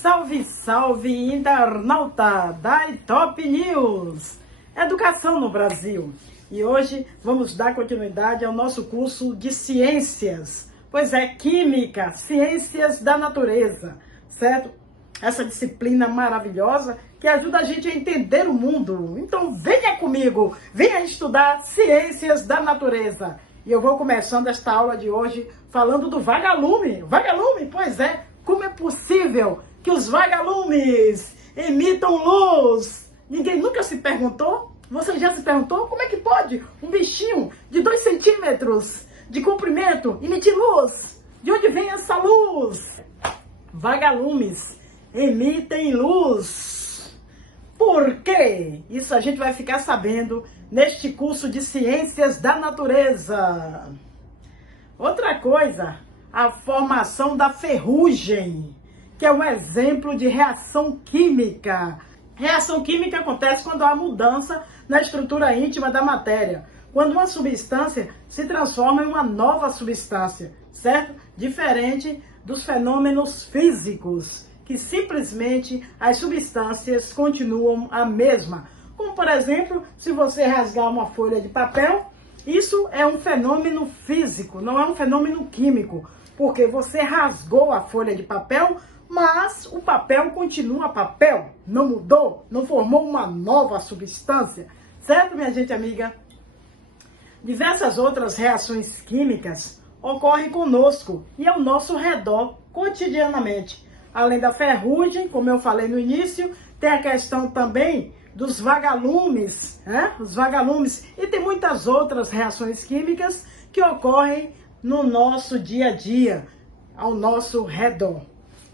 Salve, salve, internauta da Top News! Educação no Brasil. E hoje vamos dar continuidade ao nosso curso de Ciências. Pois é, Química, Ciências da Natureza, certo? Essa disciplina maravilhosa que ajuda a gente a entender o mundo. Então venha comigo, venha estudar Ciências da Natureza. E eu vou começando esta aula de hoje falando do vagalume. Vagalume, pois é, como é possível que os vagalumes emitam luz? Ninguém nunca se perguntou? Você já se perguntou? Como é que pode um bichinho de 2 centímetros de comprimento emitir luz? De onde vem essa luz? Vagalumes emitem luz. Por quê? Isso a gente vai ficar sabendo neste curso de Ciências da Natureza. Outra coisa, a formação da ferrugem, que é um exemplo de reação química. Reação química acontece quando há mudança na estrutura íntima da matéria, quando uma substância se transforma em uma nova substância, certo? Diferente dos fenômenos físicos, que simplesmente as substâncias continuam a mesma. Como, por exemplo, se você rasgar uma folha de papel, isso é um fenômeno físico, não é um fenômeno químico, porque você rasgou a folha de papel, mas o papel continua papel, não mudou, não formou uma nova substância, certo, minha gente amiga? Diversas outras reações químicas ocorrem conosco e ao nosso redor cotidianamente. Além da ferrugem, como eu falei no início, tem a questão também dos vagalumes, né? Os vagalumes, e tem muitas outras reações químicas que ocorrem no nosso dia a dia, ao nosso redor.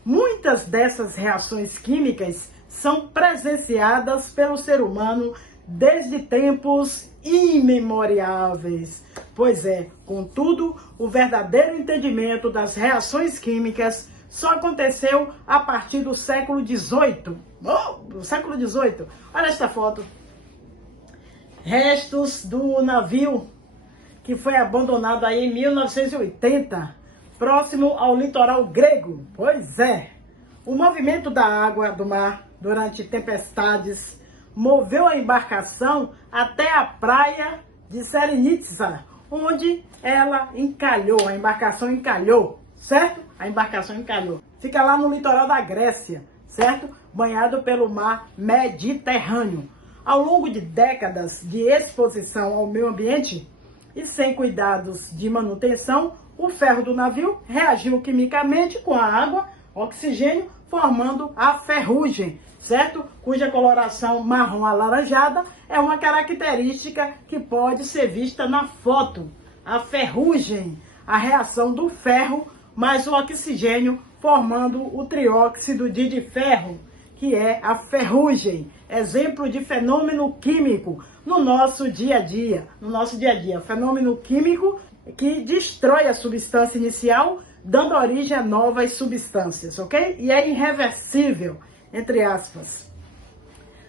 Muitas dessas reações químicas são presenciadas pelo ser humano desde tempos imemoriáveis. Pois é, contudo, o verdadeiro entendimento das reações químicas só aconteceu a partir do século XVIII. Do século XVIII. Olha esta foto. Restos do navio que foi abandonado aí em 1980, próximo ao litoral grego. Pois é, o movimento da água do mar durante tempestades moveu a embarcação até a praia de Serenitsa, onde ela encalhou, a embarcação encalhou, certo? A embarcação encalhou. Fica lá no litoral da Grécia, certo? Banhado pelo mar Mediterrâneo. Ao longo de décadas de exposição ao meio ambiente e sem cuidados de manutenção, o ferro do navio reagiu quimicamente com a água, oxigênio, formando a ferrugem, certo? Cuja coloração marrom alaranjada é uma característica que pode ser vista na foto. A ferrugem, a reação do ferro mais o oxigênio formando o trióxido de ferro, que é a ferrugem, exemplo de fenômeno químico no nosso dia a dia. No nosso dia a dia, fenômeno químico que destrói a substância inicial, dando origem a novas substâncias, ok? E é irreversível, entre aspas.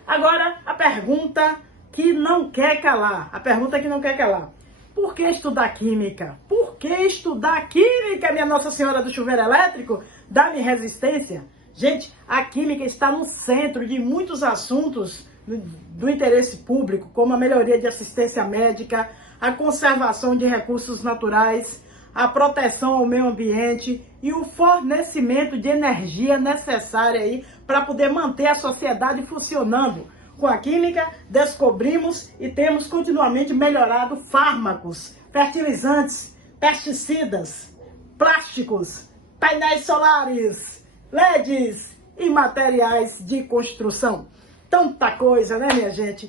Agora, a pergunta que não quer calar. A pergunta que não quer calar. Por que estudar química? Por que estudar química, minha Nossa Senhora do Chuveiro Elétrico? Dá-me resistência. Gente, a química está no centro de muitos assuntos do interesse público, como a melhoria de assistência médica, a conservação de recursos naturais, a proteção ao meio ambiente e o fornecimento de energia necessária aí para poder manter a sociedade funcionando. Com a química, descobrimos e temos continuamente melhorado fármacos, fertilizantes, pesticidas, plásticos, painéis solares, LEDs e materiais de construção. Tanta coisa, né, minha gente?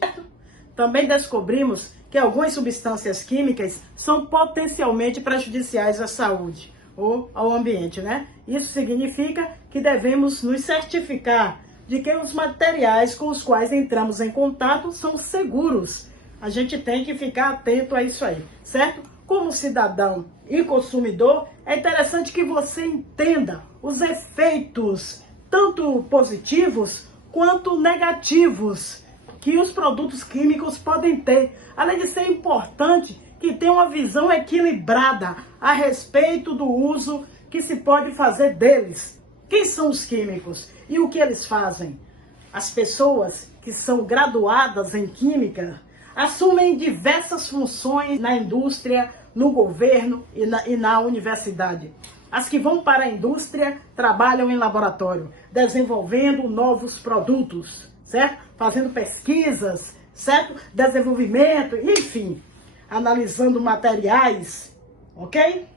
Também descobrimos que algumas substâncias químicas são potencialmente prejudiciais à saúde ou ao ambiente, né? Isso significa que devemos nos certificar de que os materiais com os quais entramos em contato são seguros. A gente tem que ficar atento a isso aí, certo? Como cidadão e consumidor, é interessante que você entenda os efeitos, tanto positivos quanto negativos, que os produtos químicos podem ter. Além de ser importante que tenha uma visão equilibrada a respeito do uso que se pode fazer deles. Quem são os químicos e o que eles fazem? As pessoas que são graduadas em química assumem diversas funções na indústria, no governo e na universidade. As que vão para a indústria trabalham em laboratório, desenvolvendo novos produtos, certo? Fazendo pesquisas, certo? Desenvolvimento, enfim, analisando materiais, ok?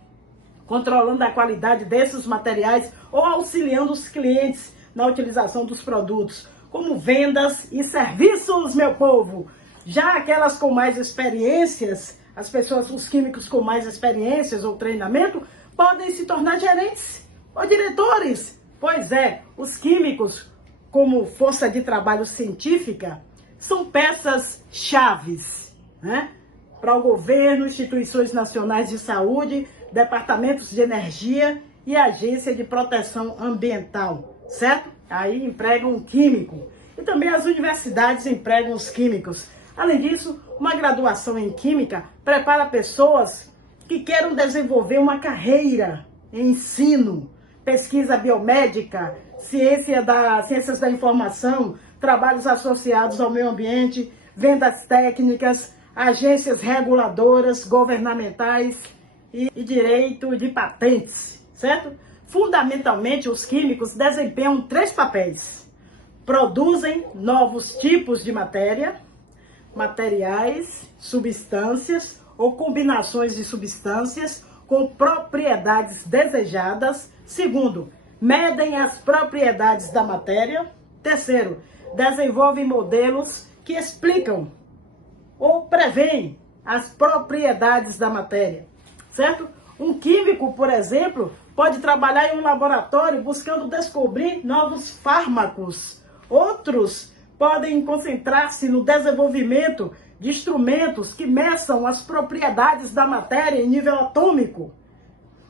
Controlando a qualidade desses materiais ou auxiliando os clientes na utilização dos produtos, como vendas e serviços, meu povo. Já aquelas com mais experiências, as pessoas, os químicos com mais experiências ou treinamento, podem se tornar gerentes ou diretores. Pois é, os químicos, como força de trabalho científica, são peças chaves, né? Para o governo, instituições nacionais de saúde, departamentos de energia e agência de proteção ambiental, certo? Aí empregam um químico. E também as universidades empregam os químicos. Além disso, uma graduação em química prepara pessoas que queiram desenvolver uma carreira em ensino, pesquisa biomédica, ciências da informação, trabalhos associados ao meio ambiente, vendas técnicas, agências reguladoras, governamentais e direito de patentes, certo? Fundamentalmente, os químicos desempenham 3 papéis. Produzem novos tipos de materiais, substâncias ou combinações de substâncias com propriedades desejadas. Segundo, medem as propriedades da matéria. Terceiro, desenvolvem modelos que explicam ou preveem as propriedades da matéria, certo? Um químico, por exemplo, pode trabalhar em um laboratório buscando descobrir novos fármacos. Outros podem concentrar-se no desenvolvimento de instrumentos que meçam as propriedades da matéria em nível atômico.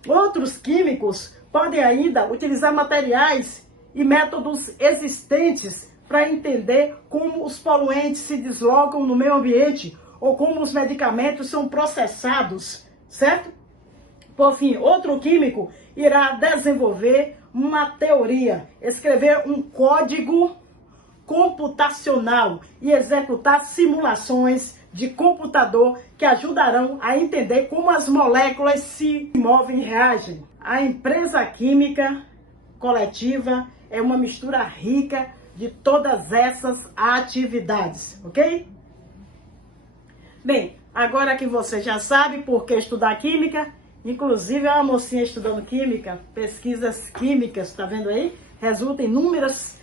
Outros químicos podem ainda utilizar materiais e métodos existentes para entender como os poluentes se deslocam no meio ambiente ou como os medicamentos são processados, certo? Por fim, outro químico irá desenvolver uma teoria, escrever um código computacional e executar simulações de computador que ajudarão a entender como as moléculas se movem e reagem. A empresa química coletiva é uma mistura rica de todas essas atividades, ok? Bem, agora que você já sabe por que estudar química, inclusive uma mocinha estudando química, pesquisas químicas, tá vendo aí? Resulta em inúmeras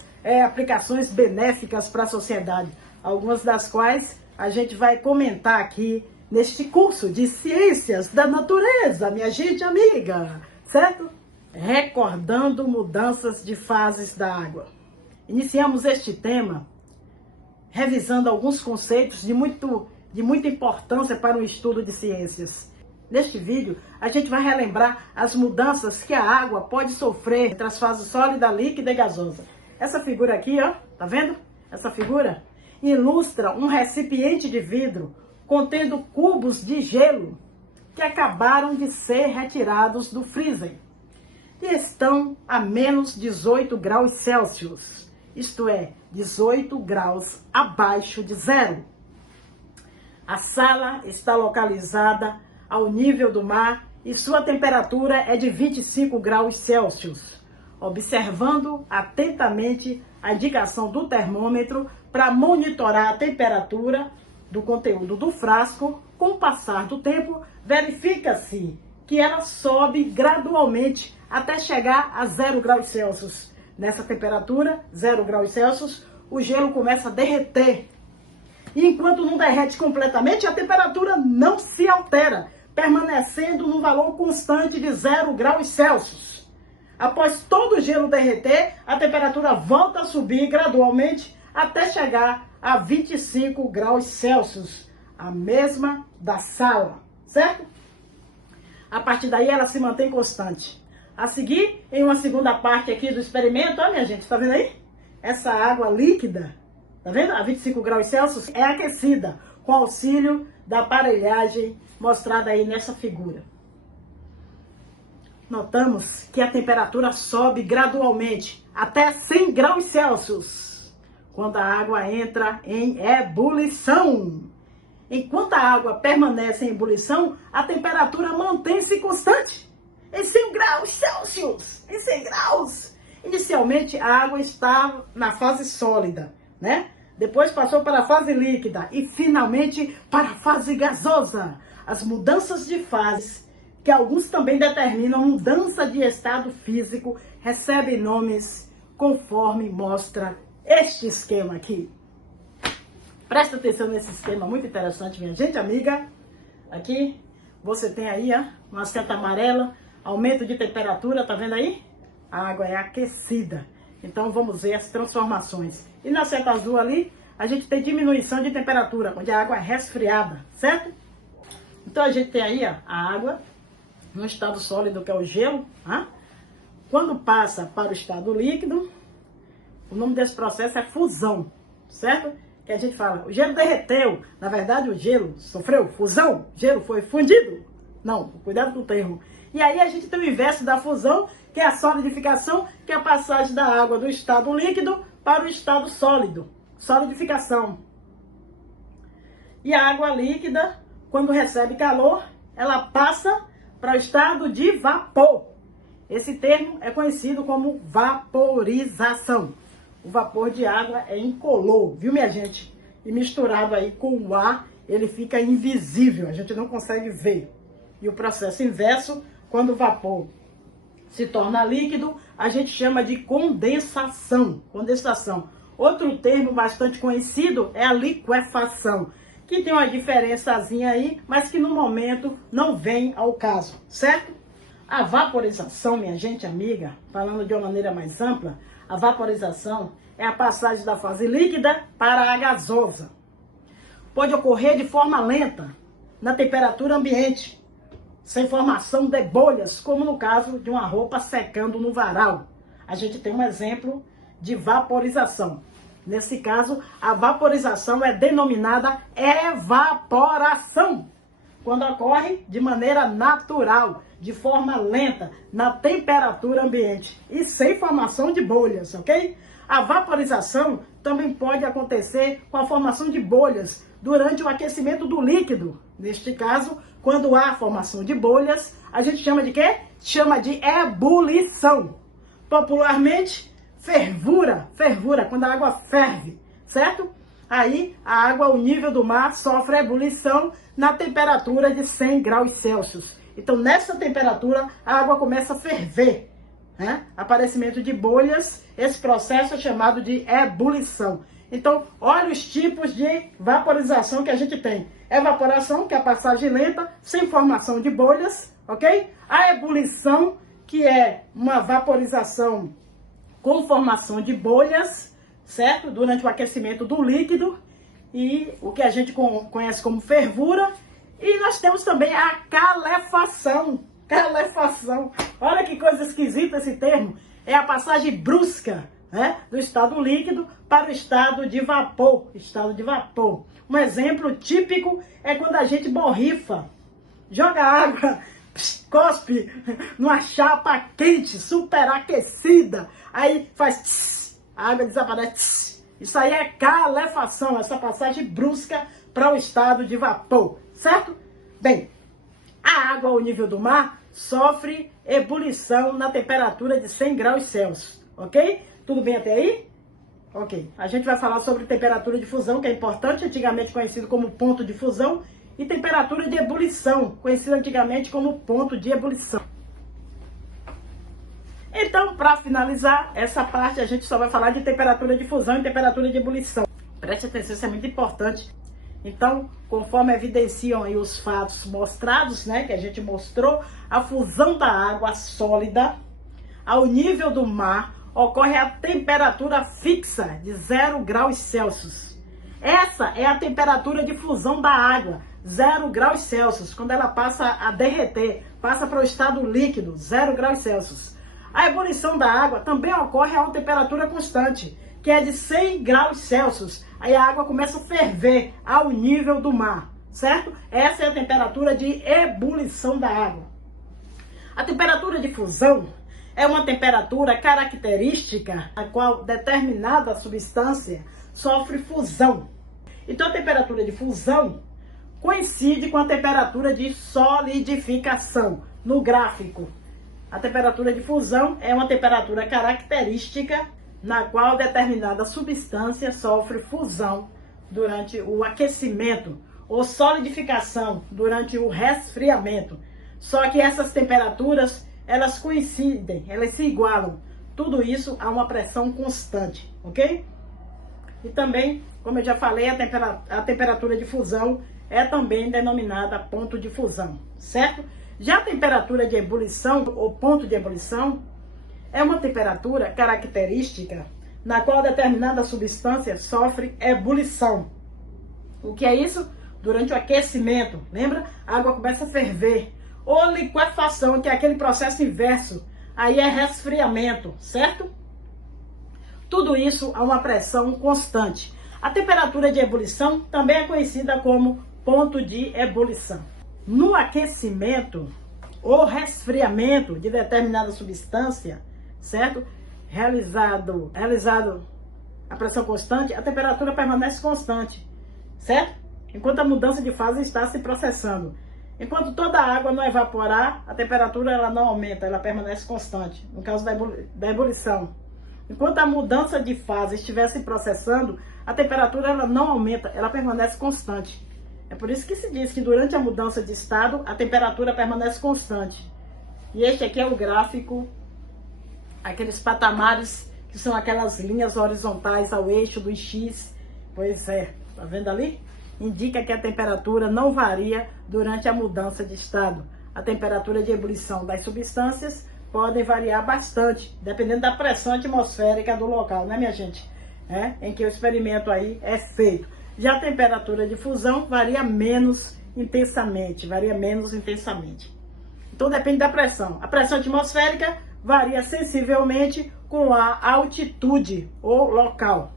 aplicações benéficas para a sociedade, algumas das quais a gente vai comentar aqui neste curso de Ciências da Natureza, minha gente amiga, certo? Recordando mudanças de fases da água. Iniciamos este tema revisando alguns conceitos de muita importância para o estudo de ciências. Neste vídeo, a gente vai relembrar as mudanças que a água pode sofrer entre as fases sólida, líquida e gasosa. Essa figura aqui, ó, tá vendo? Essa figura ilustra um recipiente de vidro contendo cubos de gelo que acabaram de ser retirados do freezer e estão a menos 18 graus Celsius, isto é, 18 graus abaixo de zero. A sala está localizada ao nível do mar e sua temperatura é de 25 graus Celsius. Observando atentamente a indicação do termômetro para monitorar a temperatura do conteúdo do frasco, com o passar do tempo, verifica-se que ela sobe gradualmente até chegar a 0 graus Celsius. Nessa temperatura, 0 graus Celsius, o gelo começa a derreter. E enquanto não derrete completamente, a temperatura não se altera, permanecendo no valor constante de 0 graus Celsius. Após todo o gelo derreter, a temperatura volta a subir gradualmente até chegar a 25 graus Celsius, a mesma da sala, certo? A partir daí ela se mantém constante. A seguir, em uma segunda parte aqui do experimento, ó minha gente, tá vendo aí? Essa água líquida, tá vendo? A 25 graus Celsius é aquecida com auxílio da aparelhagem mostrada aí nessa figura. notamos que a temperatura sobe gradualmente até 100 graus Celsius, quando a água entra em ebulição. Enquanto a água permanece em ebulição, a temperatura mantém-se constante em 100 graus Celsius. Em 100 graus. Inicialmente, a água está na fase sólida, né? Depois passou para a fase líquida e, finalmente, para a fase gasosa. As mudanças de fases, que alguns também determinam mudança de estado físico, recebem nomes conforme mostra este esquema aqui. Presta atenção nesse esquema muito interessante, minha gente amiga. Aqui você tem aí uma seta amarela, aumento de temperatura, tá vendo aí? A água é aquecida. Então vamos ver as transformações. E na seta azul ali, a gente tem diminuição de temperatura, onde a água é resfriada, certo? Então a gente tem aí a água no estado sólido, que é o gelo. Quando passa para o estado líquido, o nome desse processo é fusão, certo? Que a gente fala, o gelo derreteu. Na verdade, o gelo sofreu fusão, o gelo foi fundido. Não, cuidado com o termo. E aí a gente tem o inverso da fusão, que é a solidificação, que é a passagem da água do estado líquido para o estado sólido. Solidificação. E a água líquida, quando recebe calor, ela passa para o estado de vapor. Esse termo é conhecido como vaporização. O vapor de água é incolor, viu, minha gente? E misturado aí com o ar, ele fica invisível, a gente não consegue ver. E o processo inverso, quando o vapor se torna líquido, a gente chama de condensação. Condensação. Outro termo bastante conhecido é a liquefação, que tem uma diferençazinha aí, mas que no momento não vem ao caso, certo? A vaporização, minha gente amiga, falando de uma maneira mais ampla, a vaporização é a passagem da fase líquida para a gasosa. Pode ocorrer de forma lenta, na temperatura ambiente, sem formação de bolhas, como no caso de uma roupa secando no varal. A gente tem um exemplo de vaporização. Nesse caso, a vaporização é denominada evaporação, quando ocorre de maneira natural, de forma lenta, na temperatura ambiente e sem formação de bolhas, ok? A vaporização também pode acontecer com a formação de bolhas durante o aquecimento do líquido. Neste caso, quando há formação de bolhas, a gente chama de quê? Chama de ebulição. Popularmente, fervura, quando a água ferve, certo? Aí, a água, o nível do mar, sofre ebulição na temperatura de 100 graus Celsius. Então, nessa temperatura, a água começa a ferver, né? Aparecimento de bolhas, esse processo é chamado de ebulição. Então, olha os tipos de vaporização que a gente tem. Evaporação, que é a passagem lenta, sem formação de bolhas, ok? A ebulição, que é uma vaporização com formação de bolhas, certo? Durante o aquecimento do líquido, e o que a gente conhece como fervura. E nós temos também a calefação. Calefação. Olha que coisa esquisita esse termo. É a passagem brusca, né, do estado líquido para o estado de vapor. Estado de vapor. Um exemplo típico é quando a gente borrifa, joga água, cospe numa chapa quente, superaquecida. Aí faz tss, a água desaparece. Tss. Isso aí é calefação, essa passagem brusca para o estado de vapor, certo? Bem, a água ao nível do mar sofre ebulição na temperatura de 100 graus Celsius, ok? Tudo bem até aí? Ok. A gente vai falar sobre temperatura de fusão, que é importante, antigamente conhecido como ponto de fusão, e temperatura de ebulição, conhecida antigamente como ponto de ebulição. Então, para finalizar essa parte, a gente só vai falar de temperatura de fusão e temperatura de ebulição. Preste atenção, isso é muito importante. Então, conforme evidenciam aí os fatos mostrados, né, que a gente mostrou, a fusão da água sólida ao nível do mar ocorre a temperatura fixa de 0 graus Celsius. Essa é a temperatura de fusão da água, 0 graus Celsius, quando ela passa a derreter, passa para o estado líquido, 0 graus Celsius. A ebulição da água também ocorre a uma temperatura constante, que é de 100 graus Celsius. Aí a água começa a ferver ao nível do mar, certo? Essa é a temperatura de ebulição da água. A temperatura de fusão é uma temperatura característica a qual determinada substância sofre fusão. Então a temperatura de fusão coincide com a temperatura de solidificação no gráfico. A temperatura de fusão é uma temperatura característica na qual determinada substância sofre fusão durante o aquecimento ou solidificação durante o resfriamento. Só que essas temperaturas, elas coincidem, elas se igualam. Tudo isso a uma pressão constante, ok? E também, como eu já falei, a temperatura de fusão é também denominada ponto de fusão, certo? Já a temperatura de ebulição ou ponto de ebulição é uma temperatura característica na qual determinada substância sofre ebulição. O que é isso? Durante o aquecimento, lembra? A água começa a ferver. Ou liquefação, que é aquele processo inverso. Aí é resfriamento, certo? Tudo isso a uma pressão constante. A temperatura de ebulição também é conhecida como ponto de ebulição. No aquecimento ou resfriamento de determinada substância, certo? Realizado a pressão constante, a temperatura permanece constante, certo? Enquanto a mudança de fase está se processando. Enquanto toda a água não evaporar, a temperatura ela não aumenta, ela permanece constante, no caso da ebulição. Enquanto a mudança de fase estiver se processando, a temperatura ela não aumenta, ela permanece constante. É por isso que se diz que durante a mudança de estado, a temperatura permanece constante. E este aqui é o gráfico, aqueles patamares que são aquelas linhas horizontais ao eixo do X. Pois é, tá vendo ali? Indica que a temperatura não varia durante a mudança de estado. A temperatura de ebulição das substâncias pode variar bastante, dependendo da pressão atmosférica do local, né, minha gente? Em que o experimento aí é feito. Já a temperatura de fusão varia menos intensamente, Então depende da pressão. A pressão atmosférica varia sensivelmente com a altitude ou local.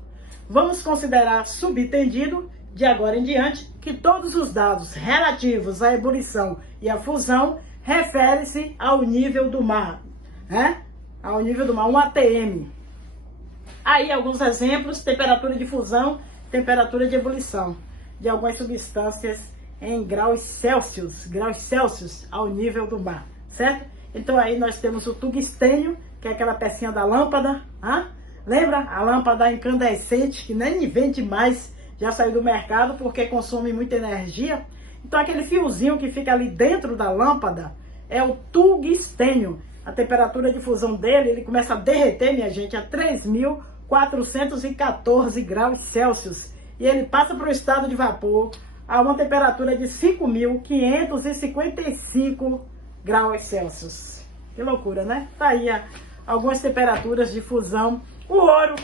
Vamos considerar subentendido, de agora em diante, que todos os dados relativos à ebulição e à fusão referem-se ao nível do mar, Ao nível do mar, um ATM. Aí alguns exemplos: temperatura de fusão, temperatura de ebulição de algumas substâncias em graus Celsius ao nível do mar, certo? Então aí nós temos o tungstênio, que é aquela pecinha da lâmpada, Lembra? A lâmpada incandescente, que nem vende mais, já saiu do mercado porque consome muita energia. Então aquele fiozinho que fica ali dentro da lâmpada é o tungstênio. A temperatura de fusão dele, ele começa a derreter, minha gente, a 3.414 graus Celsius. E ele passa para o estado de vapor a uma temperatura de 5.555 graus Celsius. Que loucura, né? Tá aí algumas temperaturas de fusão. O ouro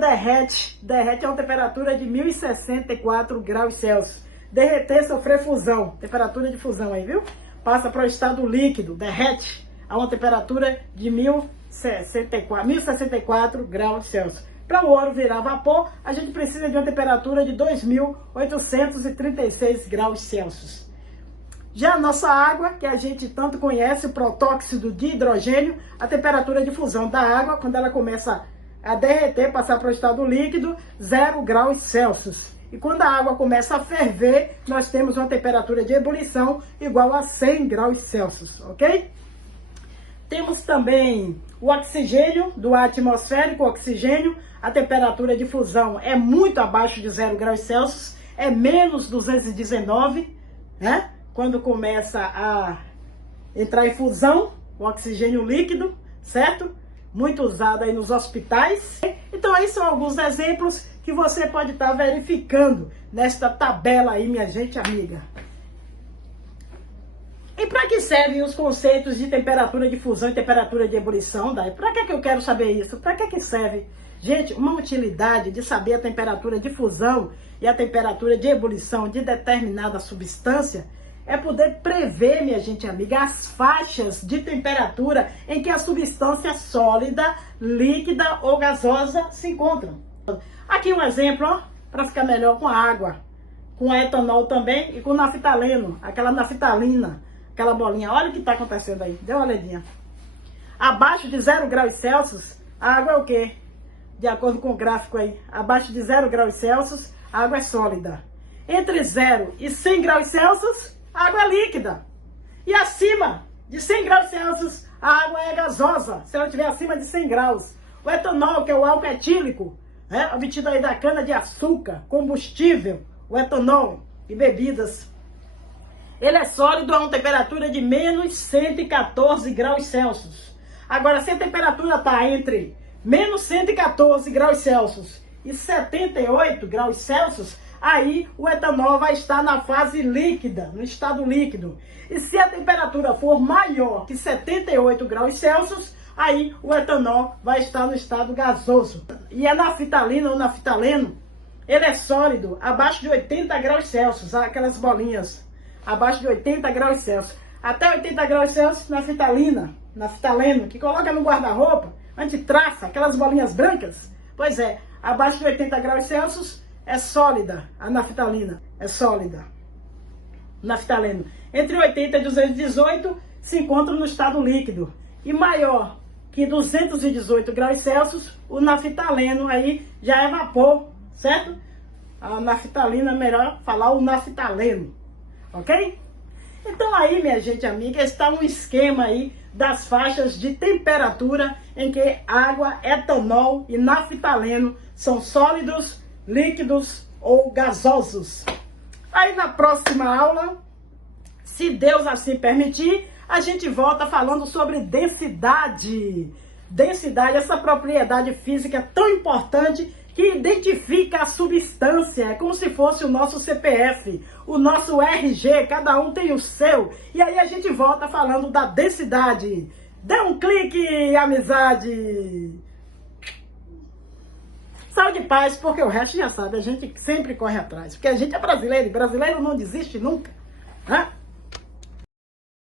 derrete a uma temperatura de 1.064 graus Celsius. Derreter, sofrer fusão, temperatura de fusão aí, viu? Passa para o estado líquido, derrete a uma temperatura de 1.064 graus Celsius. Para o ouro virar vapor, a gente precisa de uma temperatura de 2.836 graus Celsius. Já a nossa água, que a gente tanto conhece, o protóxido de hidrogênio, a temperatura de fusão da água, quando ela começa a derreter, passar para o estado líquido, 0 graus Celsius. E quando a água começa a ferver, nós temos uma temperatura de ebulição igual a 100 graus Celsius, ok? Temos também o oxigênio, do ar atmosférico, o oxigênio. A temperatura de fusão é muito abaixo de 0 graus Celsius, é menos 219, Quando começa a entrar em fusão, o oxigênio líquido, certo? Muito usado aí nos hospitais. Então aí são alguns exemplos que você pode estar verificando nesta tabela aí, minha gente amiga. E para que servem os conceitos de temperatura de fusão e temperatura de ebulição, Dai? Para que eu quero saber isso? Para que serve? Gente, uma utilidade de saber a temperatura de fusão e a temperatura de ebulição de determinada substância é poder prever, minha gente amiga, as faixas de temperatura em que a substância sólida, líquida ou gasosa se encontram. Aqui um exemplo, para ficar melhor, com a água, com a etanol também e com naftaleno, aquela naftalina, aquela bolinha. Olha o que está acontecendo aí. Dê uma olhadinha. Abaixo de 0 graus Celsius, a água é o quê? De acordo com o gráfico aí. Abaixo de 0 graus Celsius, a água é sólida. Entre 0 e 100 graus Celsius, a água é líquida. E acima de 100 graus Celsius, a água é gasosa. Se ela estiver acima de 100 graus. O etanol, que é o álcool etílico, obtido aí da cana de açúcar, combustível, o etanol e bebidas. Ele é sólido a uma temperatura de menos 114 graus Celsius. Agora, se a temperatura está entre menos 114 graus Celsius e 78 graus Celsius, aí o etanol vai estar na fase líquida, no estado líquido. E se a temperatura for maior que 78 graus Celsius, aí o etanol vai estar no estado gasoso. E a naftalina ou naftaleno, ele é sólido abaixo de 80 graus Celsius, aquelas bolinhas, abaixo de 80 graus Celsius. Até 80 graus Celsius, naftaleno, que coloca no guarda-roupa, antitraça, aquelas bolinhas brancas. Pois é, abaixo de 80 graus Celsius é sólida, a naftalina é sólida. Naftaleno. Entre 80 e 218 se encontra no estado líquido. E maior que 218 graus Celsius, o naftaleno aí já é vapor, certo? A naftalina é melhor falar o naftaleno, ok? Então aí, minha gente amiga, está um esquema aí das faixas de temperatura em que água, etanol e naftaleno são sólidos, líquidos ou gasosos. Aí na próxima aula, se Deus assim permitir, a gente volta falando sobre densidade. Densidade, essa propriedade física tão importante que identifica a substância. É como se fosse o nosso CPF, o nosso RG, cada um tem o seu. E aí a gente volta falando da densidade. Dê um clique, amizade! Saúde e paz, porque o resto já sabe, a gente sempre corre atrás. Porque a gente é brasileiro e brasileiro não desiste nunca. Né?